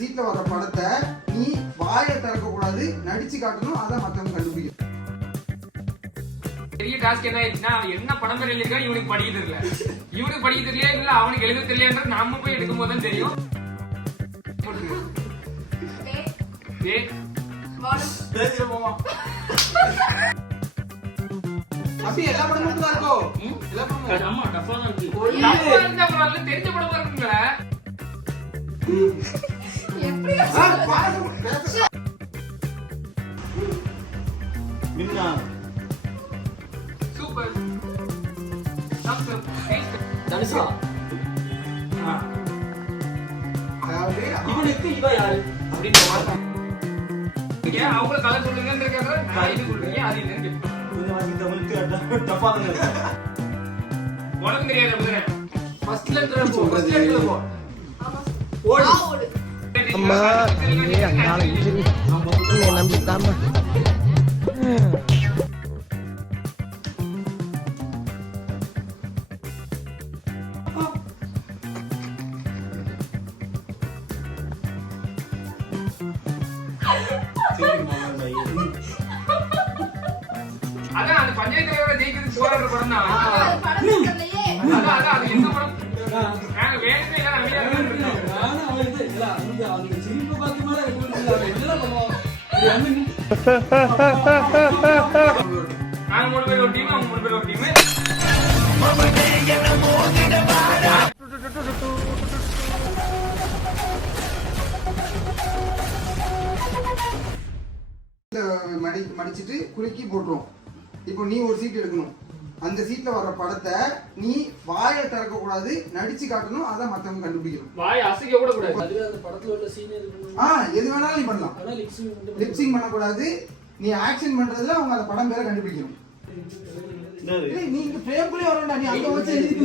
சீட்ல வர படத்தை நீ வாயை திறக்க கூடாது, நடிச்சு காட்டணும், அதை மத்தவங்க கண்டுபிடிக்கணும். பெரிய டாஸ்க் என்ன ஆயிடுச்சுன்னா என்ன படம் பேர் எழுதிருக்கா இவனுக்கு படிக்க தெரியல, இவனுக்கு படிக்க தெரியல, இல்ல அவனுக்கு எழுத தெரியலன்றது நாம போய் எடுக்கும் போது தான் தெரியும். அப்படியே எல்லா படமும் தான் இருக்கோ? எல்லா படமும் ஆமா டஃபா தான் இருக்கு. தெரிஞ்ச படமா இருக்குங்களா? சூப்பர். தனுஷா. இவனுக்கு இவ யாரு அப்படின்னு ஏன் அவங்க கதை சொல்லுங்கன்றதுக்காக நான் இது சொல்றீங்க, அது என்னன்னு கேட்பேன். உனக்கு தெரியாது அப்படிதானே? ஃபர்ஸ்ட்ல இருந்து போ. ஓடு. அம்மா நீ அங்கால இன்ஜினி நீ நம்பிட்டாமா. அதான் அந்த பஞ்சாயத்து தலைவரை ஜெயிக்கிறதுக்கு போராடுற படம் தான். அது எந்த படம்? நாங்க வேணுமே இல்லை அமைதியா இருக்கோம். நாங்க 3 பேர் ஒரு டீம், அவங்க 3 பேர் ஒரு டீம். மடிச்சிட்டு குலுக்கி போட்டுரும். இப்போ நீ ஒரு சீட் எடுக்கணும். அந்த சீட்ல வர்ற படத்தை நீ வாயை திறக்க கூடாது, நடிச்சு காட்டணும், அதை மத்தவங்க கண்டுபிடிக்கணும். வாய் அசைக்க கூட கூடாது. அதுவே அந்த படத்துல உள்ள சீன் எது எது வேணாலும் நீ பண்ணலாம். ஆனா லிப்சிங் பண்ண கூடாது. நீ ஆக்ஷன் பண்றதுல அவங்க அந்த படம் பேரை கண்டுபிடிக்கணும். நீங்க பிரேம்குள்ளே வரண்டா, நீ அங்க வச்சு எழுதிட்டு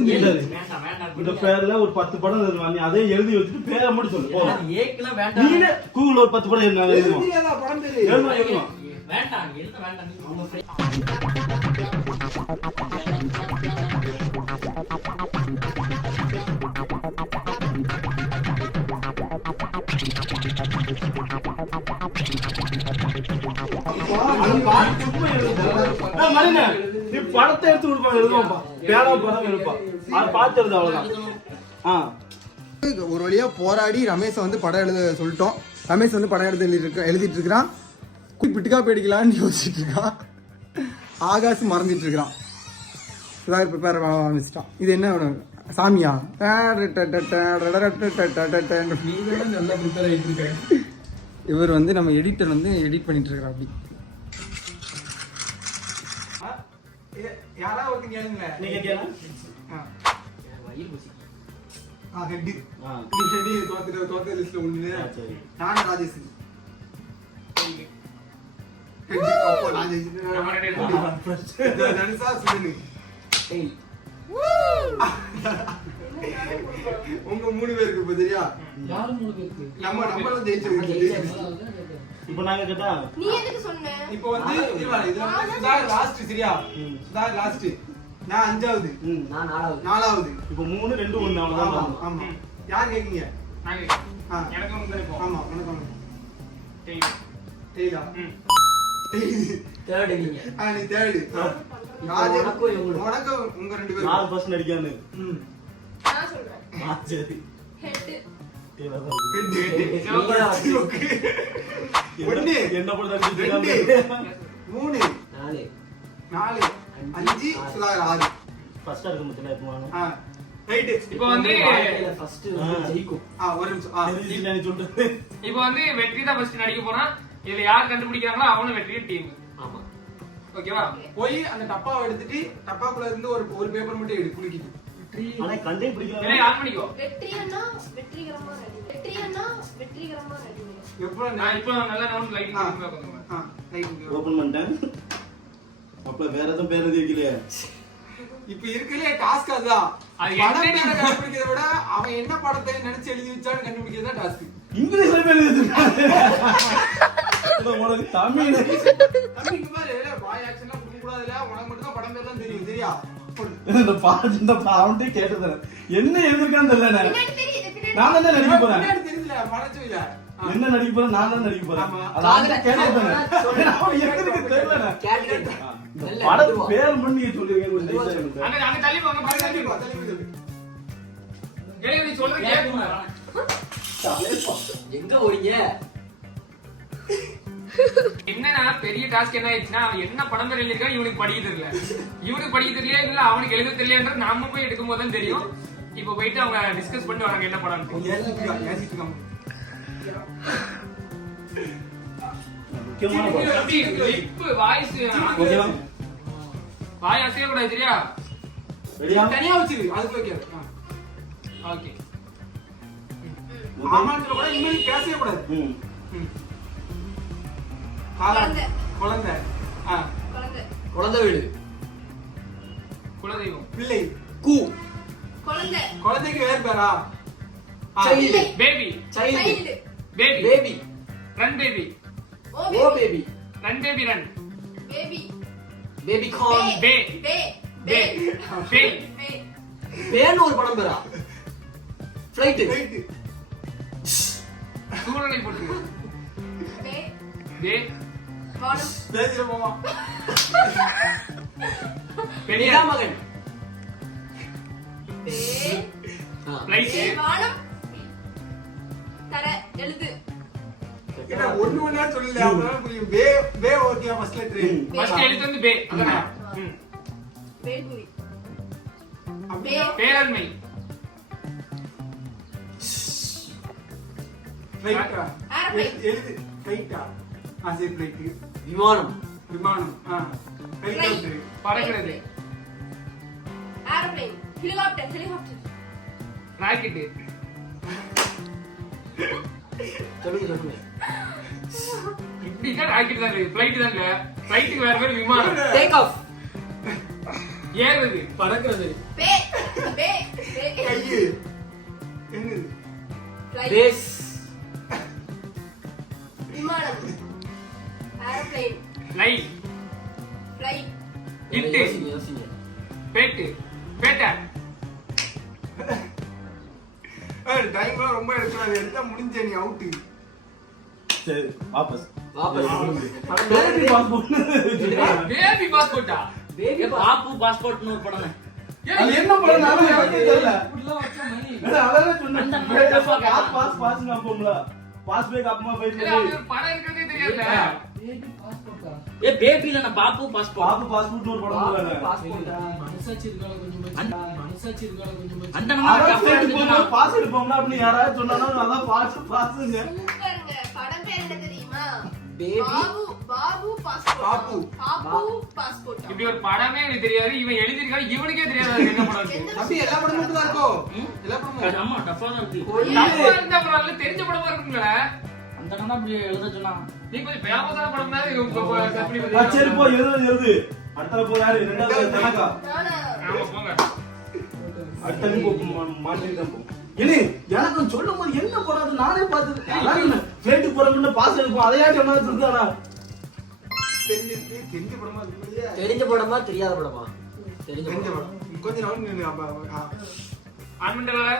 இந்த பேர்ல ஒரு 10 படம் எழுதுவாங்க, நீ அதே எழுதி வச்சுட்டு பேரை மட்டும் சொல்லு. போலாம். ஏக்கெல்லாம் வேண்டாம். நீ கூகுள்ல ஒரு 10 படம் எழுதுவாங்க. எழுதுறியாடா படம் பேரு? எழுதுவாங்க. வேண்டாம் எழுத வேண்டாம். நீ அவங்க நீ படத்தை எடுத்து கொடுப்பாங்க, எழுதுவாப்பா. பேரா படம் எழுப்பா, அதை பார்த்து எழுது, அவ்வளவுதான். ஒரு வழியா போராடி ரமேஷ் வந்து படம் எழுத சொல்லிட்டோம். ரமேஷ் வந்து படம் எழுதிட்டு இருக்கிறான். பிட்டுக்கா போயிடிக்கலான்னு யோசிச்சுட்டு இருக்கான். ஆகாஷ் மறந்துட்டு இருக்கிறான். ப்ரிப்பேர் ஆரம்பிச்சிட்டான். இது என்ன சாமியா? இவர் வந்து நம்ம எடிட்டர் வந்து எடிட் பண்ணிட்டு இருக்கிறார். அப்படி யாராவது ஒருத்தங்க கேளுங்க. நீங்க கேளு. தோத்த லிஸ்ட்ல ஒண்ணு சரி. நானும் ராஜேஷ். உங்க 3 பேருக்கு இப்ப தெரியா? யாரும் 3 பேருக்கு நம்ம நம்மள ஜெயிச்சோம். இப்போ நாங்க கேட்டா நீ எதுக்கு சொன்ன? இப்போ வந்து இதுல சுதா லாஸ்ட் சரியா? சுதா லாஸ்ட். நான் 5வது. நான் 4வது. இப்போ 3 2 1 அவ்வளவுதான். ஆமா. யார் கேக்குங்க? நாங்க எனக்கு வந்து போவோம். ஆமா உனக்கு டேய் டேய்டா. தேர்ட் நீங்க. நீ தேர்டு. உனக்கு உங்க 2 பேரும் 4% அடிக்கானு. நான் சொல்றேன். சரி. ஹெட். என்ன படம் அடிச்சிட்டு 3 4 5 சுதா 6. ஃபர்ஸ்ட் இருக்க முச்சல இருக்குமா? ரைட். இப்போ வந்து ஃபர்ஸ்ட் ஜெயிக்கும். ஒரு நிமிஷம். தெரிஞ்சில நீ சொல்றது. இப்போ வந்து வெற்றி தான் ஃபர்ஸ்ட் நடிக்க போறான். இதுல யார் கண்டுபிடிக்கிறாங்களோ அவனும் வெற்றி டீம். ஆமா. ஓகேவா? போய் அந்த டப்பாவை எடுத்துட்டு டப்பாக்குள்ள இருந்து ஒரு பேப்பர் மட்டும் எடு குலுக்கிட்டு. ஆனா கண்டே பிடிக்கல. ஏய் ஆன் பண்ணிக்கோ. வெற்றியன்னா வெற்றிகரமா ரெடி. வெற்றியன்னா வெற்றிகரமா ரெடி. எப்போ நான் இப்போ நல்லா நவுன் லைட்டிங் பண்ணுவேன். ரைட். ஓபன் பண்ணிட்டேன். அப்ப வேற எதுவும் பேர் எழுதிக்கலையே. இப்ப இருக்கலே டாஸ்க் அதுதான். அது படம் என்ன பேரை கண்டுபிடிக்கிறத விட அவன் என்ன படத்தை நினைச்சு எழுதி வச்சான்னு கண்டுபிடிக்கிறது தான் டாஸ்க். இங்கிலீஷ்ல பேர் எழுதிருக்காங்க. உனக்கு தமிழ் தமிழ் மாதிரி வாய் ஆக்ஷன்லாம் கொடுக்க கூடாதுல. உனக்கு மட்டும் தான் படம் பேர் தான் தெரியும். சரியா? இந்த பாட்டு கேட்டது என்ன எழுதிருக்கான்னு தெரியல. நான் தான் நடிக்க போறேன். தெரியல மனசுல என்ன நடிக்க போறேன் நான் தான் நடிக்க போறேன் ஆமா. அது அந்த கேட்டேன் அவன் எனக்கு தெரியல கேட்டு இந்த படம் பேர் மட்டும் நீங்க சொல்லுவீங்க கொஞ்சம் ஈஸியா இருக்கு அங்க தள்ளி போங்க பாருங்க தள்ளி போ ஏய் நீ சொல்றது கேக்குமா எங்க ஓடிங்க என்னன்னா பெரிய டாஸ்க் என்ன ஆயிடுச்சுன்னா அவன் என்ன படம் பேர் எழுதிருக்கான் இவனுக்கு படிக்க தெரியல இவனுக்கு படிக்க தெரியல இல்ல அவனுக்கு எழுத தெரியலன்றது நாம போய் எடுக்கும் போது தான் தெரியும் இப்போ போயிட்டு அவங்க டிஸ்கஸ் பண்ணி வராங்க என்ன படம் முக்கியமான படம் வாய்ஸ் ஓகேவா வாய் அசைய கூடாது சரியா ரெடியா தனியா வச்சிரு அதுக்கு ஓகே ஓகே ஆமான்ற கூட இனிமேல் பேசவே கூடாது குழந்தை. குழந்தை குழந்தை. குழந்தை வீடு குலதெய்வம் பிள்ளை கூ குழந்தை. குழந்தைக்கு வேறு பேரா child baby child child. Baby baby run baby oh oh baby. Baby run baby run baby. Baby corn பே பே. பே பே. பே பே. பேன்னு ஒரு படம் பேரா ஃளைட் சூழலை போட்டு பே. பே வானம். பேசுற போமா பெரிய மகன் பே. லைட் பே. வானம். தர எழுது. என்ன ஒண்ணு ஒண்ணா சொல்லல அப்பதான் புரியும் பே பே ஓகே ஃபர்ஸ்ட் லெட்டர் ஃபர்ஸ்ட் எழுத்து வந்து பே அதானே வேல்புரி. அப்படியே பேரன்மை ரைட்டா Airplane. எழுது ரைட்டா சரி ரைட் விமானம் விமானம் ரைட் பறக்கிறது ஏரோப்ளேன். ஹெலிகாப்டர். ஹெலிகாப்டர். ராக்கெட் சொல்லுங்க இப்படிதான் ராக்கெட் தான் ஃளைட் தாங்க ஃளைட்டுக்கு வேற பேர் விமானம் டேக் ஆஃப் ஏறுறது பறக்கிறது பே. பே. பே. கையு என்னது Flight. பேஸ் விமானம். ஏரோப்ளேன். Light flight. இட்டு யோசிங்க பேட்டு பேட்டா டைம்லாம் ரொம்ப எடுக்கக்கூடாது எடுத்தா முடிஞ்சே நீ அவுட்டு சரி வாபஸ் வாபஸ் பேபி பாஸ்போர்ட் பேபி பாஸ்போர்ட்டா பேபி பாப்பு பாஸ்போர்ட்னு ஒரு படம் அது என்ன படம் நானும் எனக்கே தெரியல உள்ள வச்ச மணி அதான் சொன்னேன் அந்த மாதிரி பாஸ் பாஸ்ங்க அப்போம்ல பாஸ் பேக் அப்பமா போய் படம் இருக்கிறதே தெரியாதுல பேபி பாஸ்போர்ட்டா ஏ பேபில நான் பாப்பு பாஸ்போர்ட் பாப்பு பாஸ்போர்ட் ஒரு படம் போறாங்க பாஸ்போர்ட்டா மனசாட்சி இருக்கால கொஞ்சம் மனசாட்சி இருக்கால கொஞ்சம் அந்த நம்ம டஃப் எடுத்துனா பாஸ் எடுப்போம்னா அப்படி யாராவது சொன்னானா அதான் பாஸ் பாஸ்ங்க சூப்பருங்க. படம் பேர் என்ன தெரியுமா? Baby Babu. Babu passport. Babu. Babu passport. இப்படி ஒரு படமே எனக்கு தெரியாது இவன் எழுதிருக்கான் இவனுக்கே தெரியாது அது என்ன படம் எந்த தம்பி எல்லா படமும் தான் இருக்கோ எல்லா படமும் ஆமா டஃபா தான் இருக்கு தப்பா இருந்தா பரவாயில்ல தெரிஞ்ச படமா இருக்குங்களே அந்த கண்ணா அப்படி எழுத சொன்னா நீ கொஞ்சம் பேமஸான படம் சரி போ எழுது அடுத்த போ யாரு ரெண்டாவது தனக்கா நானா? ஆமா போங்க அடுத்த போ மாட்டிட்டு போ இனி எனக்கு சொல்லும் போது என்ன படம் நானே பார்த்தது அதான் ஃபிளைட் போறதுன்னு பாஸ் எடுப்போம் அதையா சொன்னது இருந்தானா தெரிஞ்ச படமா இருக்கு இல்லையா? தெரிஞ்ச படமா தெரியாத படமா தெரிஞ்ச தெரிஞ்ச படம் படம் கொஞ்சம் நாள் நின்னு ஆன் பண்றல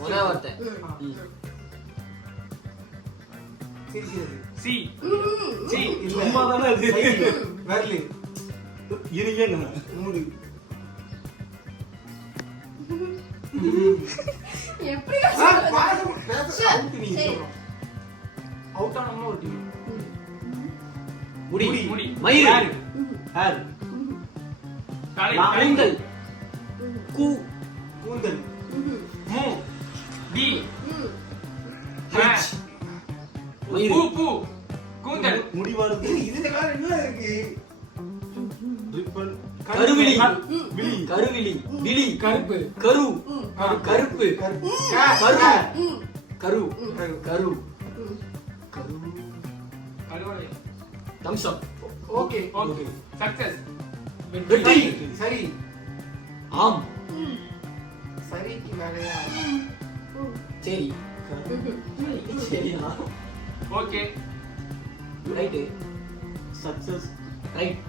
ஒரே வார்த்தை சி சி சும்மா தானே அது வரலி இருங்க மூடு எப்படி அவுட் ஆனோம்னா ஒரு டீம் முடி முடி மயில் யாரு? ஹேர் தலை கூந்தல் கூ கூந்தல் மூ டி ஹெச் பூ மயில் பூ கூந்தல் முடிவாருக்கு இதுல வேற என்ன இருக்கு ரிப்பன் கருவிழி விழி கருவிழி விழி கருப்பு கரு கருப்பு கரு கரு கரு கரு கருவறை தம்சம் ஓகே ஓகே சக்சஸ் வெற்றி சரி ஆம் சரிக்கு வேலையா சரி சரியா okay right success right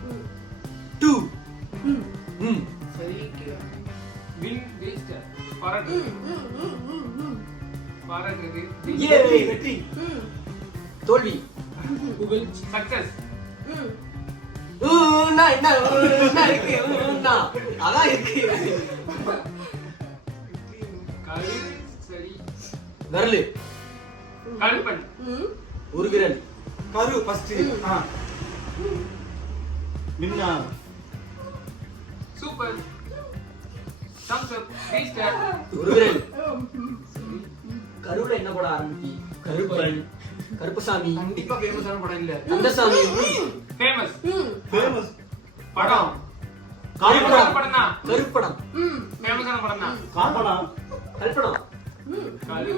to சரிக்கு வின் வேஸ்ட் பறக்கு பறக்குது வெற்றி வெற்றி தோல்வி. சக்சஸ் என்ன இருக்கு? அதான் இருக்கு. கரு சரி விரலு. கல்பன் ஒரு விரல். கரு ஃபர்ஸ்ட் மின்னா சூப்பர் தம்ஸ் அப் வேஸ்ட் ஒரு விரல். கருவுல என்ன படம் ஆரம்பிக்கு? கருப்பன், கருப்பசாமி, கண்டிப்பா ஃபேமஸான படம் இல்ல. கந்தசாமி. ஃபேமஸ் ஃபேமஸ் படம் கால்படம் படம் தான் கருப்படம். ஃபேமஸான படம் தான் கால்படம் கல்படம். கரு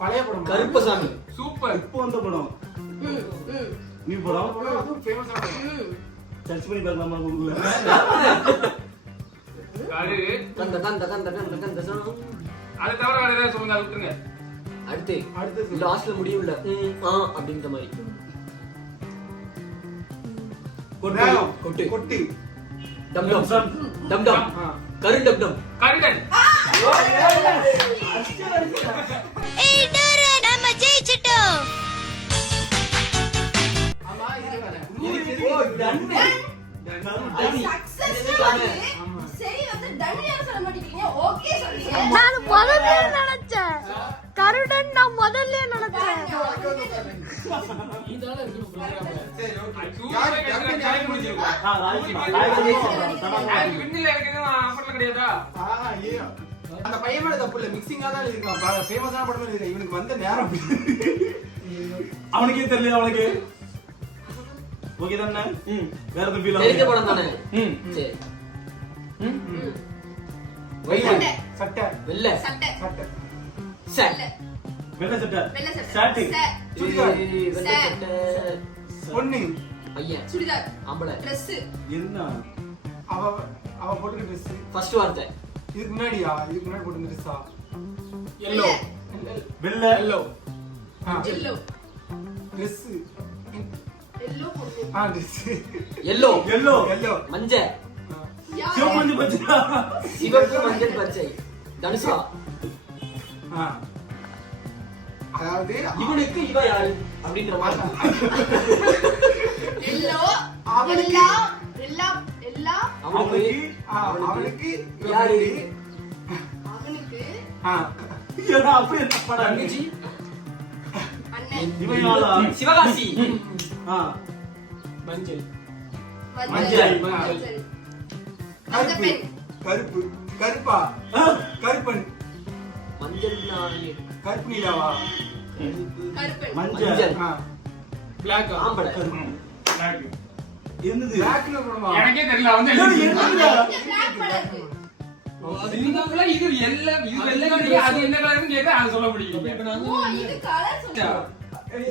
பழைய படம். கருப்பசாமி. சூப்பர் இப்போ வந்த படம் நீ படம் அதுவும் ஃபேமஸான படம் சர்ச் பண்ணி பார்க்கலாமா கூகுள்ல கரு கந்த கந்த கந்த கந்த கந்த சாமி. அதை தவிர வேற ஏதாவது சொல்லுங்க, அதை விட்டுருங்க. அடுத்து லாஸ்ட்ல முடியும்ல அப்படின்ற மாதிரி. நேரம். கொட்டு. கொட்டு. டம் டம் டம் டம். கரு டம் டம். கருடன் ஆமா இது வேற. ஓ டன். சரி வந்து டன் யார் சொல்ல மாட்டேங்கிறீங்க? ஓகே சொல்றீங்க. நான் முதல்ல நினைச்சேன் கருடன். நான் முதல்ல நினைச்சேன். சரி ஓகே. சூப்பரா கேக்குறேன், டைம் முடிஞ்சிருக்கும். எனக்கு விண்ணில எனக்கு எதுவும் ஆஃபர்ல கிடையாதா? ஐயோ. அந்த பையன் மேல தப்பு இல்ல, மிக்சிங்கா தான் எழுதிருக்கான். ஃபேமஸான படம் எழுதிருக்கான். இவனுக்கு வந்த நேரம் அவனுக்கே தெரியல அவனுக்கு ஓகே தானே வேற எதுவும் ஃபீல் தெரிஞ்ச ஆகுது படம் தானே. சரி. சட்டை. சட்டை. வெள்ளை. சட்டை. சட்டை. சட்டை. வெள்ளை சட்டை வெள்ளை சட்டை. சாட்டி சுடிதார். வெள்ளை சட்டை. பொண்ணு. பையன். சுடிதார். ஆம்பளை. Dress. என்ன அவ அவ போட்டுக்க ட்ரெஸ். ஃபர்ஸ்ட் வார்த்தை. இதுக்கு முன்னாடியா? இதுக்கு முன்னாடி போட்டு ட்ரெஸ்ஸா? எல்லோ வெள்ளை எல்லோ Yellow. ட்ரெஸ். Yellow போட்டு. ட்ரெஸ். எல்லோ. Yellow yellow. மஞ்சள். சிவப்பு பச்சை சிவப்பு மஞ்சள் பச்சை. தனுஷா. அதாவது இவனுக்கு இவ யாரு அப்படின்ற மாதிரி. Yellow. அவனுக்கு எல்லாம் அவனுக்கு அவனுக்கு யாரு? அவனுக்கு ஏன்னா அப்படி என்ன படம் தங்கச்சி. அண்ணன். இவன் யாரா சிவகாசி. மஞ்சள் மஞ்சள். கருப்பு. மஞ்சப்பெண். கருப்பு. கருப்பா. கருப்பன். மஞ்சள் நாய். கருப்பு நீலாவா? கருப்பெண். மஞ்சள் மஞ்சள். பிளாக் ஆம்பளை. என்னது பிளாக்ல போடுமா? எனக்கே தெரியல வந்து என்னதுடா? Black color இருக்கு. இது எல்லாம் இது வெள்ளை கலர் அது என்ன கலர்னு கேட்டா அது சொல்ல முடியும். ஓ இது கலர் சொல்லுங்க.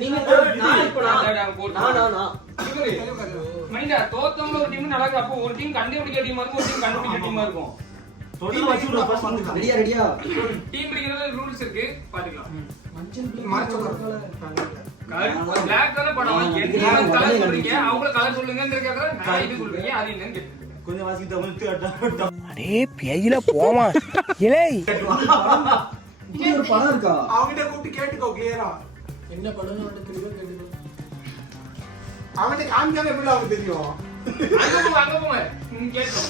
நீங்க நான் இப்ப நான் மைண்டா தோத்தவங்க ஒரு டீம் நல்லா இருக்கு. அப்போ ஒரு டீம் கண்டுபிடிக்கிற டீமா இருக்கும், ஒரு டீம் கண்டுபிடிக்கிற டீமா இருக்கும். தொடர்ந்து வச்சு விடுற ஃபர்ஸ்ட் வந்து ரெடியா ரெடியா டீம் பிடிக்கிறதுல ரூல்ஸ் இருக்கு, பாத்துக்கலாம். மறைச்சு பிளாக் கலர் படம் என்ன கலர் சொல்றீங்க, அவங்க கலர் சொல்லுங்கன்றதுக்காக நான் இது சொல்றீங்க, அது என்னன்னு கேட்டேன். கொஞ்சம் வாசிக்கு தமிழ் அடே பேயில போமா இலே இப்படி ஒரு படம் இருக்கா? அவங்கிட்ட கூப்பிட்டு கேட்டுக்கோ கிளியரா. என்ன படம் கேட்டுக்கோ. அவன்கிட்ட காமிக்காம எப்படி அவனுக்கு தெரியும்? அங்க போங்க கேட்டோம்.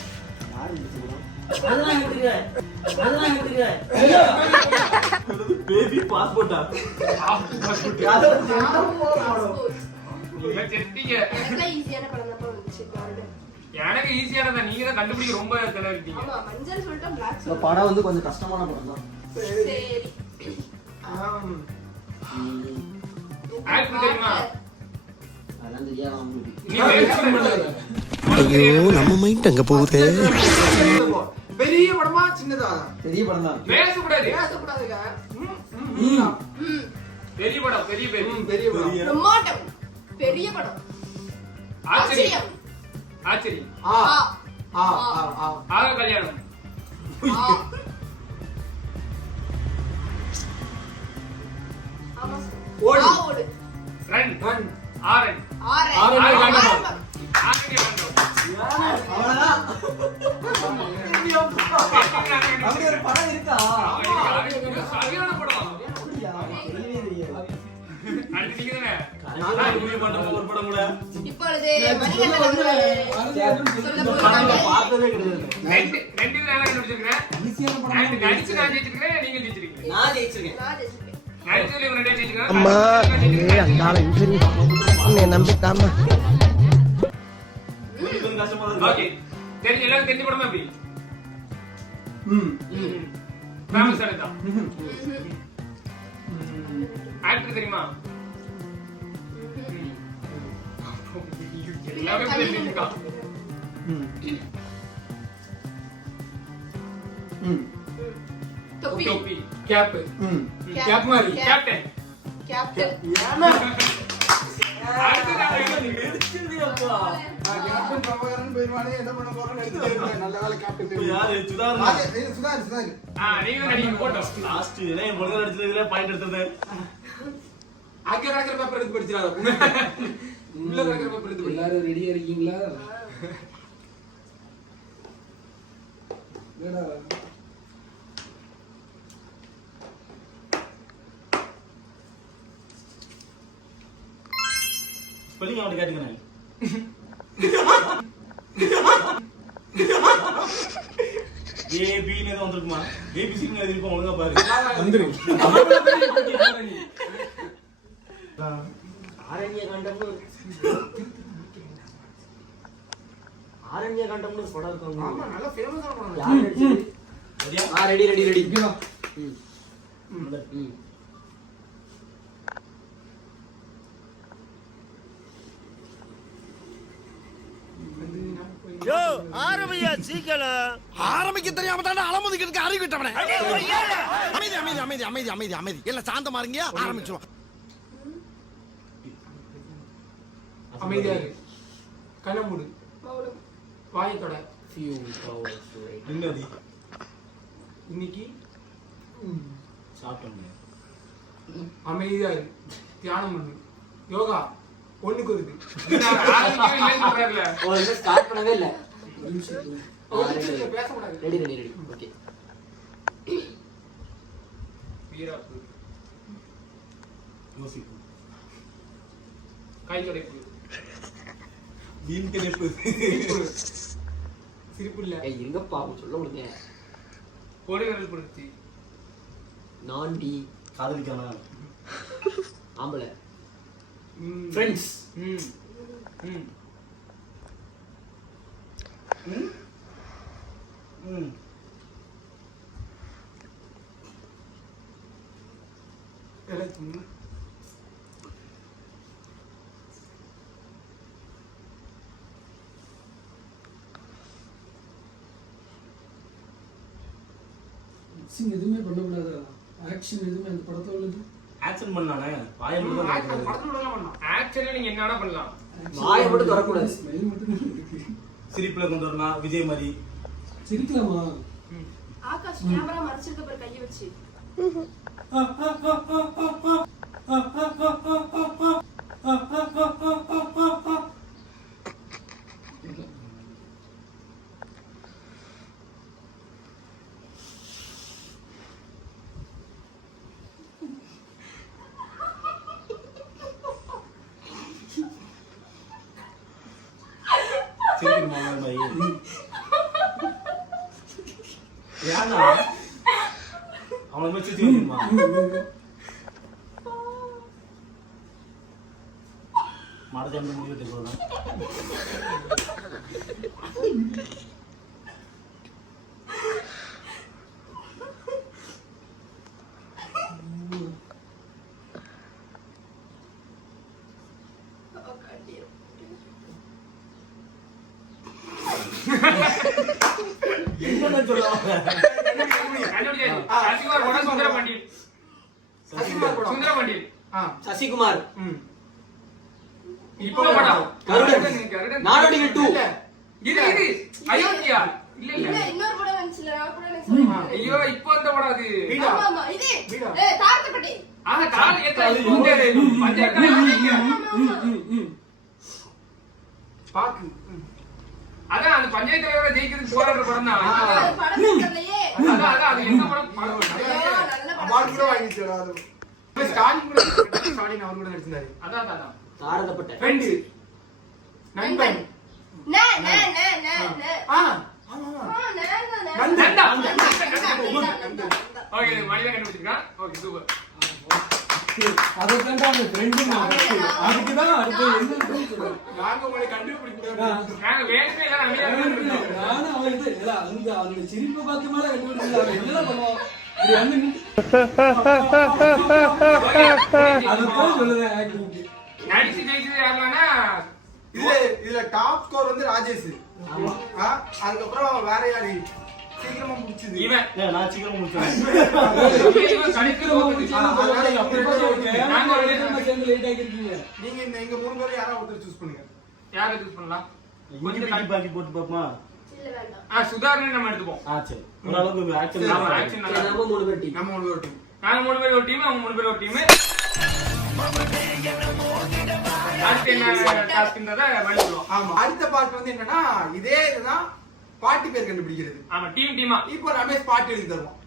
அதெல்லாம் எடுத்துக்கிறேன். பேபி பாஸ்போர்ட்டா செட்டிங்க. எனக்குலாம் ஈஸியான படம் தான் வந்துச்சு பாருங்க. எனக்கு ஈஸியானதா, நீங்க தான் கண்டுபிடிக்க ரொம்ப தெளிவிட்டீங்க. ஆமா மஞ்சள் சொல்லிட்டா black இந்த படம் வந்து கொஞ்சம் கஷ்டமான படம் தான். சரி. ஆக்ட் தெரியுமா? அதெல்லாம் தெரியாது அவங்களுக்கு. நீ பேசுறது ஐயோ நம்ம மைண்ட் அங்க போகுது. பெரிய படமா சின்னதா? பெரிய படம் தான். பேசக்கூடாது. பேசக்கூடாதுங்க. பெரிய படம், பெரிய பெரிய பெரிய படம். பிரம்மாண்டம். பெரிய படம். ஆச்சரியம். ஆச்சரியம். ஆ ஆ ஆ ஆ ஆக கல்யாணம். ஆமா. ஓடு. ஓடு. ரன். ரன். ஆரன். ஆரன். ஆரன். ஆரன். ஆரன். அவ்வளவுதான். அப்படி ஒரு படம் இருக்கா? சரியான படம். அப்படியா? தெரியவே தெரியாது. அடுத்து நீங்க தானே. நான் முடிவு பண்ண ஒரு படம் கூட இப்பொழுது மணிகண்டன் அவர்கள் சொல்லப் போகிறார்கள். பார்த்ததே கிடையாது. ரெண்டு பேரும் நல்லா கண்டுபிடிச்சிருக்கேன். ஈஸியான படம். நான் நடிச்சு நான் ஜெயிச்சிருக்கேன், நீங்க ஜெயிச்சிருக்கீங்க. நான் ஜெயிச்சிருக்கேன். நான் ஜெயிச்சிருக்கேன். நடிச்சதுல இவங்க ரெண்டே ஜெயிச்சிருக்காங்க. அம்மா ஏ அங்காள இன்ஜிரி உன்னை நம்பிட்டாமா கொஞ்சம் கஷ்டமா தான் ஓகே. தெரிஞ்சு எல்லாரும் தெரிஞ்ச படமா எப்படி? ம். ஃபேமஸ் ஆனதா? ஆக்டர் தெரியுமா? எல்லாமே தெரிஞ்சிருக்கா. ம். ம். தொப்பி. டோப்பி, கேப், ம். கேப் மாதிரி, கேப்டன். கேப்டன். அடுத்து நான் எழுதுறேன். கேப்டன் பிரபாகரன் பெருமானே என்ன பண்ண போறோம்னு எடுத்து நல்ல வேலை கேப்டன் தெரியும். யாரு சுதாரண சுதார் நீங்க தான் நடிக்க போட்டோம். லாஸ்ட் இதே முதல்ல அடிச்சதுல பாயிண்ட் எடுத்தது அங்க இருக்கிற பேப்பர் எடுத்து படிச்சிராத. உள்ள இருக்கிற பேப்பர் எடுத்து படி. எல்லாரும் ரெடியா இருக்கீங்களா? ஸ்பெல்லிங் அவன் கேட்டுக்கிறேன். ஏபின்னு எதுவும் வந்திருக்குமா? ஏபிசின்னு எழுதிருப்போம், ஒழுங்கா பாரு. வந்துரு. ஆரண்ய கண்டம்னு ஒரு படம் இருக்கும். ஆமா, நல்ல ஃபேமஸான படம். யார் நடிச்சது? சரியா? ரெடி. இங்க வா. யோ ஆரம்பியா சீக்கிரம் ஆரம்பிக்க தெரியாம தானே அலமுதிக்கு அறிவிட்டவனே அமைதி அமைதி அமைதி அமைதி அமைதி அமைதி எல்லாம் சாந்தமா இருங்க ஆரம்பிச்சுவோம் அமைதியா இரு. கண்ணை மூடு. மௌனம். வாயை தொட. நின்னதி இன்னைக்கு சாப்பிட்டோம். அமைதியா இரு. தியானம் பண்ணு. யோகா ஒண்ணுக்கு வருது. நான் ஆரம்பிக்கவே இல்லைன்னு சொல்றாருல. ஓ இன்னும் ஸ்டார்ட் பண்ணவே இல்ல. ஒரு நிமிஷம் பேசக்கூடாது. ரெடி. ஓகே. வீராப்பு, யோசிப்பு கை தொடைப்பு, வீண் திணைப்பு சிரிப்பு இல்ல, ஏய் இருங்கப்பா சொல்ல முடியுங்க. கோடைகடல் புரட்சி, நான்டி காதலிக்காம ஆம்பளை ம், ஃப்ரெண்ட்ஸ் ம், ம், ம் எல்லாத்துக்கும் எதுவுமே பண்ணக்கூடாதா? ஆக்ஷன் எதுவுமே அந்த படத்தோட ஆக்சன் பண்ணானே வாயை மட்டும் தான் திறக்கக்கூடாது. படத்துல விடலாம் பண்ணலாம். ஆக்சுவலி நீங்க என்ன வேணா பண்ணலாம். வாயை மட்டும் திறக்கக்கூடாது. ஸ்மைல் மட்டும் இருக்கு. சிரிப்புல கொண்டு வரலாம் விஜய் மாதிரி. சிரிக்கலாமா? ஆகாஷ் கேமரா மறைச்சிருக்க பாரு கையை வச்சு. சிரிக்கணுமா மாதிரி ஏன்னா அவனை மாதிரி சுத்தி வந்துருமா? மடத்தை முடிவிட்டு போகலாம். என்ன சொல்லுவாங்க? கண்டுபிடிச்சாச்சு. சசிகுமார் கூட சுந்தர பாண்டியன். சசிகுமார் கூட சுந்தர பாண்டியன். சசிகுமார் ம். இப்போ படம் கருடன். நாடோடிகள் 2. இல்ல. இது அயோத்தியா. இல்ல இல்ல. இல்ல இன்னொரு படம் வந்துச்சுல நான் கூட எனக்கு சொல்லிட்டேன். ஐயோ இப்போ அந்த படம் அது. ஆமா ஆமா இது தாரத்தப்பட்டி. கால் ஏத்த பஞ்சாயத்து பாக்கு. அதான் அந்த பஞ்சாயத்து தலைவரை ஜெயிக்கிறதுக்கு போராடுற படம் தான். படம் தெரியலையே. அதான் அது என்ன படம் படம் நல்ல அவார்டு கூட வாங்கிச்சோடா அது. ஸ்டாலின் கூட ஸ்டாலின் அவர் கூட நடிச்சிருந்தாரு. அதான் அதான் தாரதப்பட்ட ஃப்ரெண்ட்ஸ் நண்பன். நே நே நே நே நே ஆ ஆமா ஆமா நந்தா. நந்தன். ஓகே மணிதான் கண்டுபிடிச்சிருக்கான். Okay super. அதை தாண்டா அவங்க ஃப்ரெண்டு அதுக்குதான் அடுத்து என்ன சொல்றேன் நாங்க உங்களை கண்டுபிடிக்கிறோம். நாங்க வேணுமே எல்லாம் அமைதியா இருக்கோம். நானும் அவன்கிட்ட இல்ல அந்த சிரிப்பை பார்த்து மேல கண்டுபிடிச்சது அவன் என்னதான் பண்ணுவான் இப்படி வந்து நின்னு- அதைத்தான் சொல்லுவேன் ஆக்டிவிட்டி. நடிச்சு ஜெயிச்சது யாருன்னா இதுல டாப் ஸ்கோர் வந்து ராஜேஷ். ஆ, அதுக்கப்புறம் வேற யாரு சீக்கிரமா முடிச்சது இவன் நான் சீக்கிரம் முடிச்சேன். இவன் கடைசியில ஓட்டுச்சு. அதனால இவங்க ரெண்டு பேரும் நாங்க ரெண்டு பேரும் சேர்ந்து லேட் ஆகிருக்கீங்க. நீங்க எங்க 3 பேரும் யாராவது ஒருத்தர் சூஸ் பண்ணுங்க. யாரை சூஸ் பண்ணலாம்? கொஞ்சம் கட்டி பாக்கி போட்டு பாப்போமா? இல்ல வேண்டாம் சுதாரணை நம்ம எடுத்துப்போம். சரி. ஓரளவுக்கு ஆக்சன் ஆமா, action நல்லா சரி, இருக்கும். நம்ம 3 பேர் டீம். நம்ம 3 பேரும் team. நாங்க 3 பேர் ஒரு டீம், அவங்க 3 பேர் ஒரு டீம். அடுத்து என்ன டாஸ்க்ன்றத வழி சொல்லுவோம். ஆமா அடுத்த பார்ட் வந்து என்னன்னா இதே இதுதான் பாட்டு பேர் கண்டுபிடிக்கிறது. ஆமா டீம் டீமா இப்போ ரமேஷ் பாட்டு எழுதி தருவோம்.